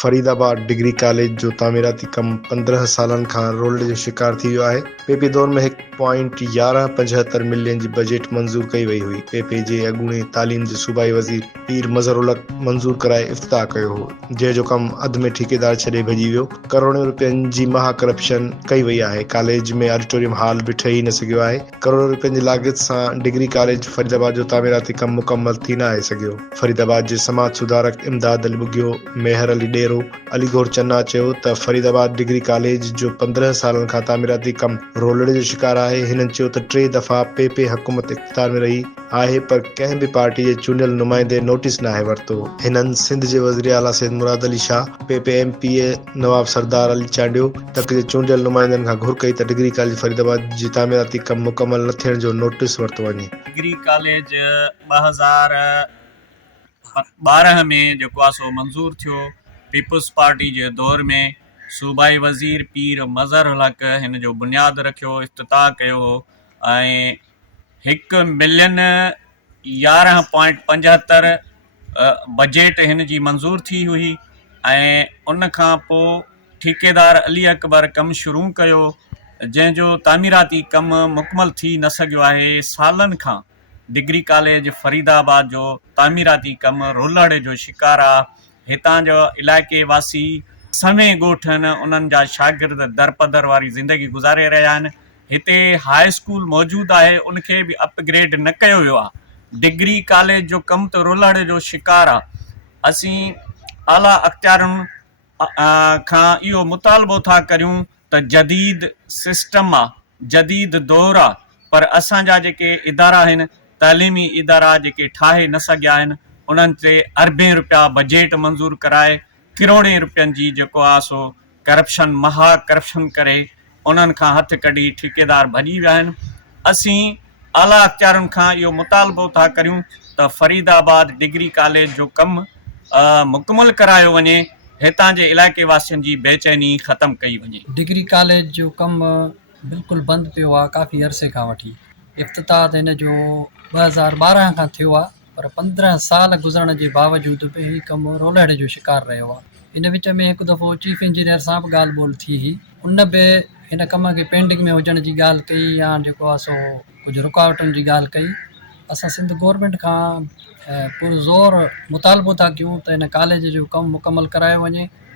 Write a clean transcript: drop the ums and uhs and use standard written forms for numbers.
Faridabad degree college जो तामीराती कम 15 सालन खां रोलड़ जो शिकार थी वियो आहे। पेपे दौर में 1.1175 मिलियन जी बजट मंज़ूर कई वई हुई। पेपे जे अॻूणे तालीम जे सूबाई वज़ीर पीर मज़हरुल हक़ मंज़ूर कराए इफ़्तिताह कयो हो, जंहिंजो कमु अध में ठेकेदार छॾे भॼी वियो। करोड़नि रुपयनि जी महा करप्शन कई वई आहे। कॉलेज में ऑडिटोरियम हॉल बि ठही न सघियो आहे। करोड़ रुपयनि जी लाॻत सां डिग्री कॉलेज फरीदाबाद जो तामीराती कमु मुकमल थी न आहे सघियो। फरीदाबाद जे समाज सुधारक इमदाद अली बुगियो मेहर अली डेरो अलीगोर चन्ना चयो त फरीदाबाद डिग्री कॉलेज जो 15 सालनि खां तामीराती कमु रोलड़े जो शिकार आहे। हिननि चयो त 3 दफ़ा पेपे हुकूमत इख्तियार में रही आहे, पर कंहिं बि पार्टी जे चूंडियल नुमाइंदे नोटिस नाहे वरितो। हिननि सिंध जे वज़ीर आला सैयद मुराद अली शाह, पेपे MP नवाब सरदार अली चांडियो तक जे चूंडियल नुमाइंदनि खां घुर कई त डिग्री कॉलेज फरीदाबाद जी तामीराती कमु मुकमल न थियण जो नोटिस वरितो वञे। डिग्री कॉलेज 2012 में जेको आहे सो मंज़ूर थियो। पीपुल्स पार्टी जे दौर में सूबाई वज़ीर पीर मज़हरुल हक़ हिन जो बुनियादु रखियो, इफ़्तिताह कयो हो ऐं 1,11.75 बजट हिन जी मंज़ूर थी हुई ऐं उन खां पोइ ठेकेदार अली अकबर कमु शुरू कयो, जंहिंजो तामीराती कमु मुकमल थी न सघियो आहे। सालनि खां डिग्री कॉलेज फरीदाबाद जो तामीराती कमु रोलड़ जो शिकार आहे। हितां जो इलाइक़े वासी सवें ॻोठनि उन्हनि जा शागिर्द दरपदर वारी ज़िंदगी गुज़ारे रहिया आहिनि। हिते हाई स्कूल मौजूदु आहे, उनखे बि अपग्रेड न कयो वियो आहे। डिग्री कॉलेज जो कमु त रोलड़ जो शिकार आहे। असीं आला अख़्तियारनि खां इहो मुतालबो था करियूं त जदीद सिस्टम आहे, जदीद दौर आहे, पर असांजा जेके इदारा आहिनि, तालीमी इदारा जेके ठाहे न सघिया आहिनि, उन्हनि ते अरबें रुपया बजट मंज़ूर कराए किरोड़े रुपयनि जी जेको आहे सो करप्शन महा करप्शन करे उन्हनि खां हथ कढी ठेकेदार भॼी विया आहिनि। असीं आला अख़्तियारनि खां इहो मुतालबो था करियूं त फरीदाबाद डिग्री कॉलेज जो कमु मुकमल करायो वञे, हितां जे इलाइक़े वासियुनि जी बेचैनी ख़तमु कई वञे। डिग्री कॉलेज जो कमु बिल्कुलु बंदि पियो आहे काफ़ी अरसे खां वठी। इफ़्तिताह त हिन जो 2012 खां थियो आहे, पर 15 साल गुज़रण जे बावजूदि बि हीउ कमु रोलड़ जो शिकार रहियो आहे। इन विच में हिकु दफ़ो चीफ इंजीनियर सां बि ॻाल्हि ॿोल थी हुई, उन बि हिन कम खे पेंडिंग में हुजण जी ॻाल्हि कई या जेको आहे सो कुझु रुकावटुनि जी ॻाल्हि कई। असां सिंध गवर्नमेंट खां पुरज़ोर मुतालबो था कयूं त हिन कॉलेज जो कमु मुकमल करायो वञे